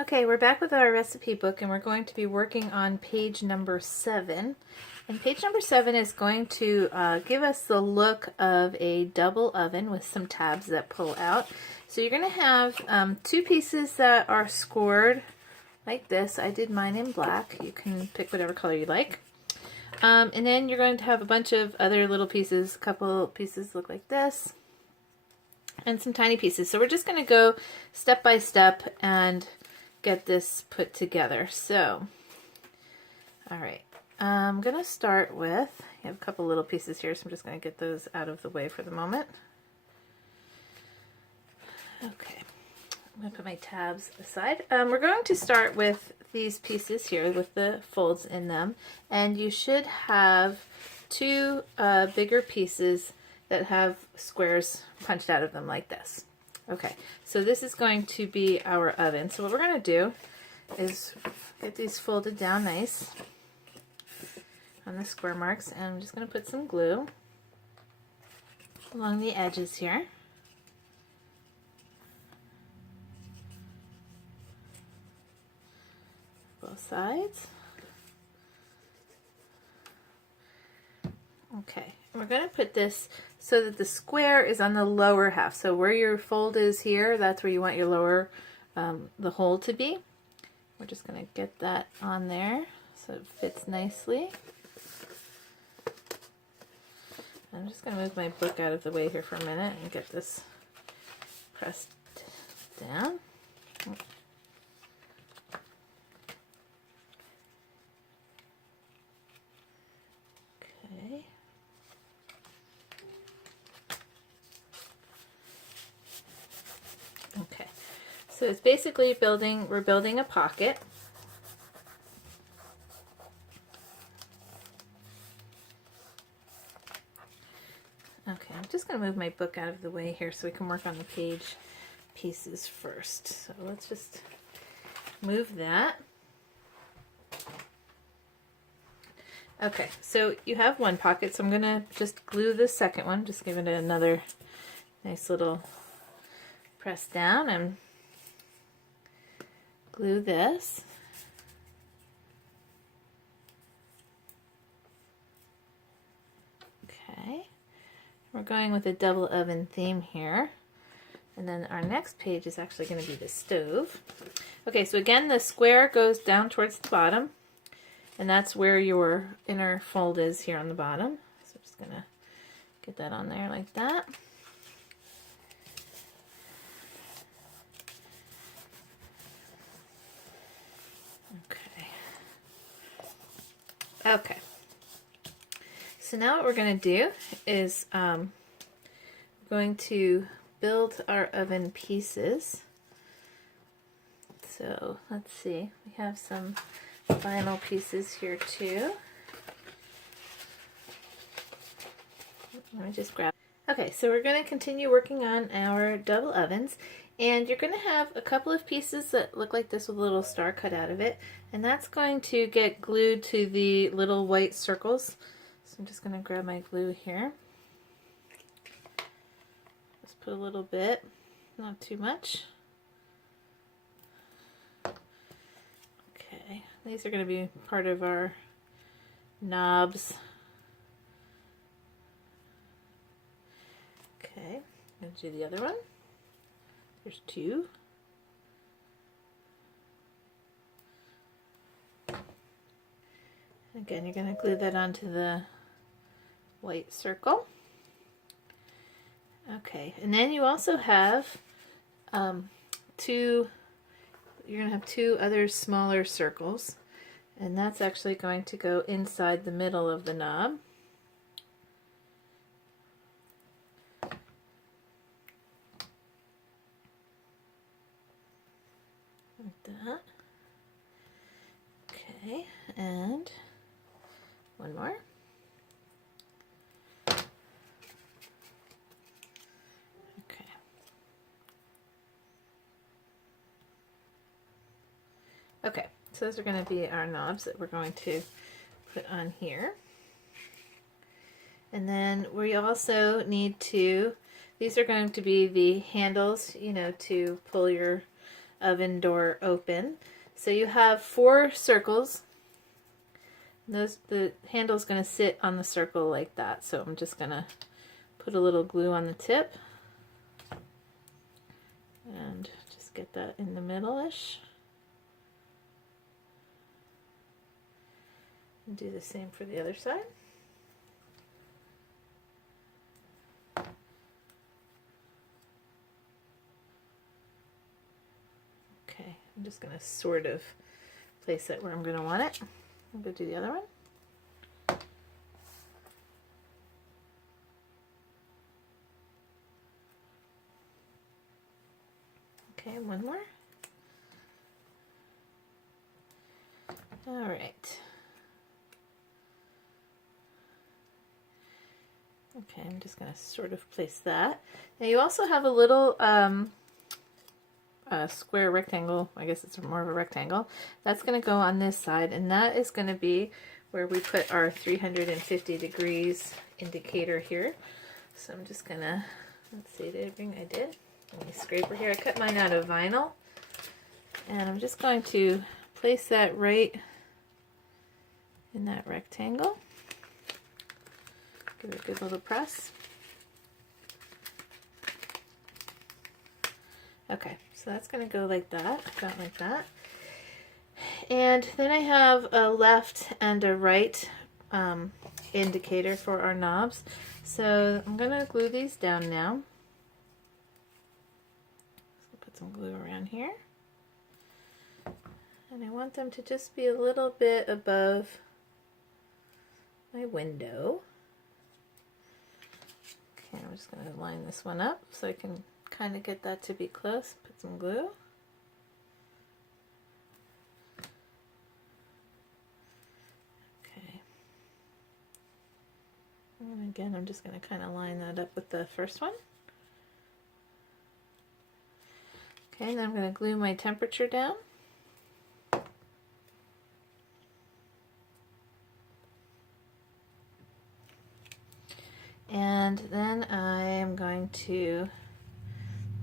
Okay, we're back with our recipe book and we're going to be working on page number 7. And page number 7 is going to give us the look of a double oven with some tabs that pull out. So you're going to have 2 pieces that are scored like this. I did mine in black. You can pick whatever color you like. And then you're going to have a bunch of other little pieces. A couple pieces look like this. And some tiny pieces. So we're just going to go step by step and get this put together. So, all right, I'm gonna start with, I have a couple little pieces here, so I'm just gonna get those out of the way for the moment. Okay, I'm gonna put my tabs aside. We're going to start with these pieces here with the folds in them, and you should have 2 bigger pieces that have squares punched out of them like this. Okay, so this is going to be our oven. So what we're going to do is get these folded down nice on the square marks, and I'm just going to put some glue along the edges here. Both sides. Okay, we're going to put this so that the square is on the lower half. So where your fold is here, that's where you want your lower, the hole to be. We're just going to get that on there so it fits nicely. I'm just going to move my book out of the way here for a minute and get this pressed down. Okay. Okay, so it's basically we're building a pocket. Okay, I'm just going to move my book out of the way here so we can work on the page pieces first. So let's just move that. Okay, so you have one pocket, so I'm going to just glue the second one, just give it another nice little press down and glue this. Okay, we're going with a double oven theme here. And then our next page is actually going to be the stove. Okay, so again, the square goes down towards the bottom, and that's where your inner fold is here on the bottom. So I'm just going to get that on there like that. Okay, so now what we're going to do is going to build our oven pieces. So let's see, we have some vinyl pieces here too. Let me just grab. Okay, so we're going to continue working on our double ovens. And you're going to have a couple of pieces that look like this with a little star cut out of it. And that's going to get glued to the little white circles. So I'm just going to grab my glue here. Just put a little bit, not too much. Okay, these are going to be part of our knobs. Okay, I'm going to do the other one. There's 2. Again, you're going to glue that onto the white circle. Okay, and then you also have 2, you're going to have 2 other smaller circles, and that's actually going to go inside the middle of the knob. Like that. Okay, and one more. Okay. Okay, so those are going to be our knobs that we're going to put on here. And then we also need to, these are going to be the handles, you know, to pull your oven door open. So you have 4 circles. The handle's going to sit on the circle like that. So I'm just going to put a little glue on the tip and just get that in the middle-ish. And do the same for the other side. Okay, I'm just going to sort of place it where I'm going to want it. I'm going to do the other one. Okay, one more. All right. Okay, I'm just going to sort of place that. Now you also have a little square rectangle. I guess it's more of a rectangle. That's going to go on this side, and that is going to be where we put our 350 degrees indicator here. So I'm just going to, let's see, did I bring? I did. My scraper here. I cut mine out of vinyl, and I'm just going to place that right in that rectangle. Give it a good little press. Okay, so that's going to go like that, about like that. And then I have a left and a right indicator for our knobs. So I'm going to glue these down now. Put some glue around here. And I want them to just be a little bit above my window. Okay, I'm just going to line this one up so I can kind of get that to be close. Put some glue. Okay. And again, I'm just going to kind of line that up with the first one. Okay, then I'm going to glue my temperature down. And then I am going to,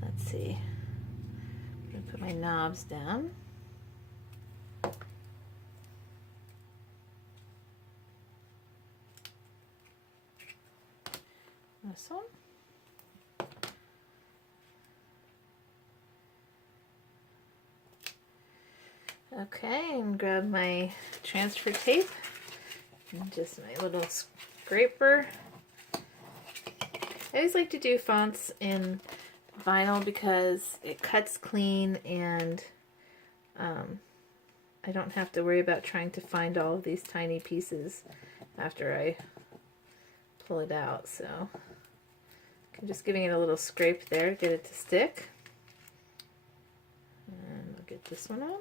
let's see, I'm going to put my knobs down. This one. Okay, and grab my transfer tape and just my little scraper. I always like to do fonts in vinyl because it cuts clean, and I don't have to worry about trying to find all of these tiny pieces after I pull it out. So I'm just giving it a little scrape there, get it to stick. And I'll get this one on.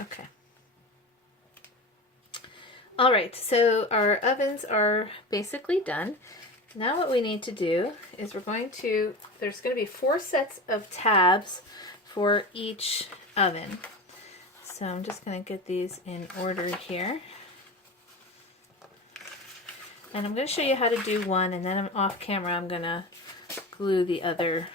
Okay. All right, so our ovens are basically done. Now what we need to do is there's going to be 4 sets of tabs for each oven. So I'm just going to get these in order here. And I'm going to show you how to do one, and then I'm off camera. I'm going to glue the other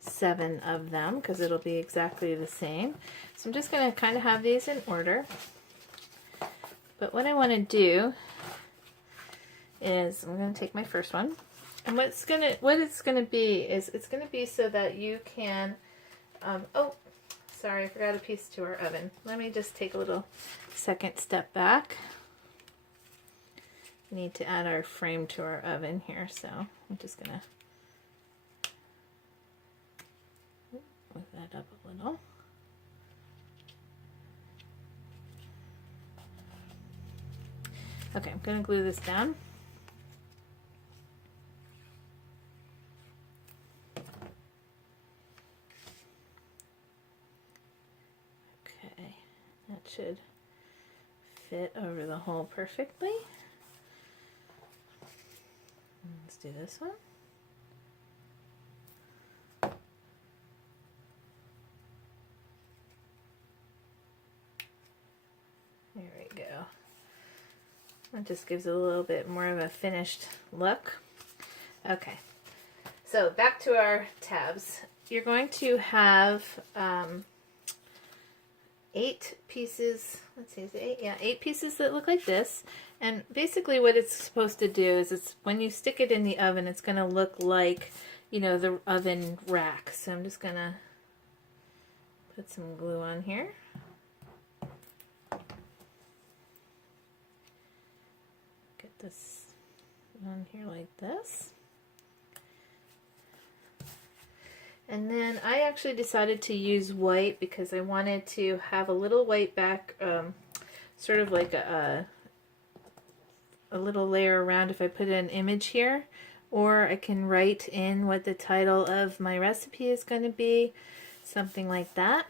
7 of them because it'll be exactly the same. So I'm just going to kind of have these in order. But what I want to do is I'm going to take my first one, and what it's going to be is it's going to be so that you can oh, sorry, I forgot a piece to our oven. Let me just take a little second step back. We need to add our frame to our oven here, so I'm just going to move that up a little. Okay, I'm going to glue this down. Okay, that should fit over the hole perfectly. Let's do this one. It just gives it a little bit more of a finished look. Okay, so back to our tabs. You're going to have 8 pieces, let's see, is it 8? Yeah, 8 pieces that look like this. And basically what it's supposed to do is it's when you stick it in the oven, it's going to look like, you know, the oven rack. So I'm just going to put some glue on here. Get this on here like this. And then I actually decided to use white because I wanted to have a little white back, sort of like a little layer around if I put an image here. Or I can write in what the title of my recipe is going to be, something like that.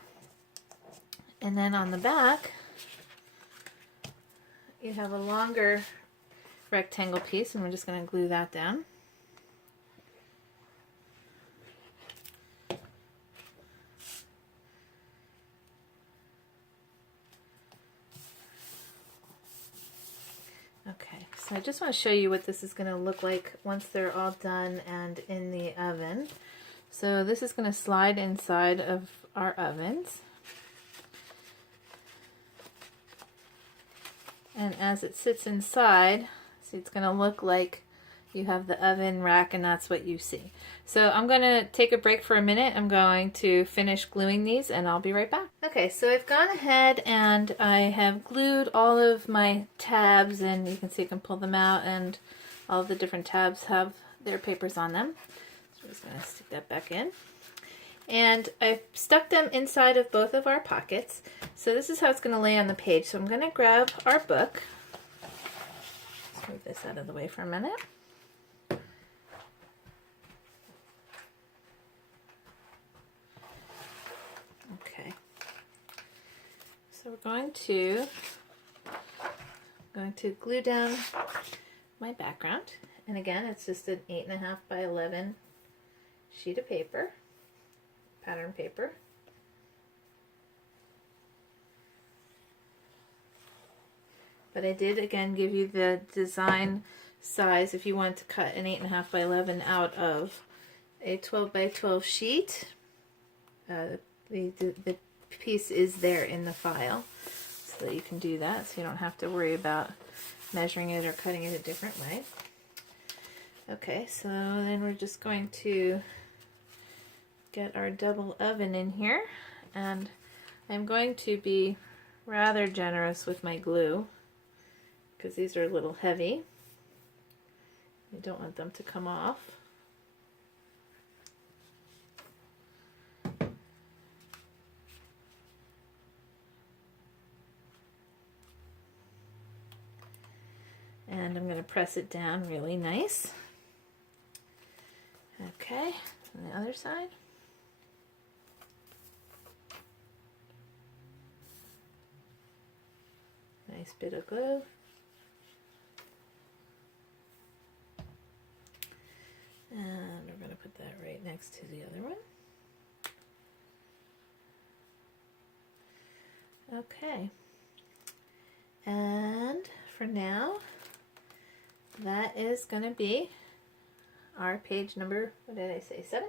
And then on the back, you have a longer rectangle piece, and we're just going to glue that down. Okay, so I just want to show you what this is going to look like once they're all done and in the oven. So this is going to slide inside of our ovens. And as it sits inside, see, it's going to look like you have the oven rack, and that's what you see. So I'm going to take a break for a minute. I'm going to finish gluing these, and I'll be right back. Okay, so I've gone ahead and I have glued all of my tabs, and you can see I can pull them out, and all the different tabs have their papers on them. So I'm just going to stick that back in. And I've stuck them inside of both of our pockets. So this is how it's going to lay on the page. So I'm going to grab our book. Let's move this out of the way for a minute. Okay. So we're going to glue down my background. And again, it's just an 8.5 by 11 sheet of paper. Pattern paper. But I did again give you the design size if you want to cut an 8.5 by 11 out of a 12 by 12 sheet. The piece is there in the file so that you can do that, so you don't have to worry about measuring it or cutting it a different way. Okay, so then we're just going to get our double oven in here, and I'm going to be rather generous with my glue because these are a little heavy. I don't want them to come off. And I'm going to press it down really nice. Okay, on the other side. Nice bit of glue. And we're going to put that right next to the other one. Okay. And for now, that is going to be our page number, what did I say, 7?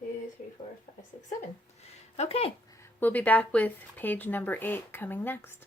2, 3, 4, 5, 6, 7. Okay, we'll be back with page number 8 coming next.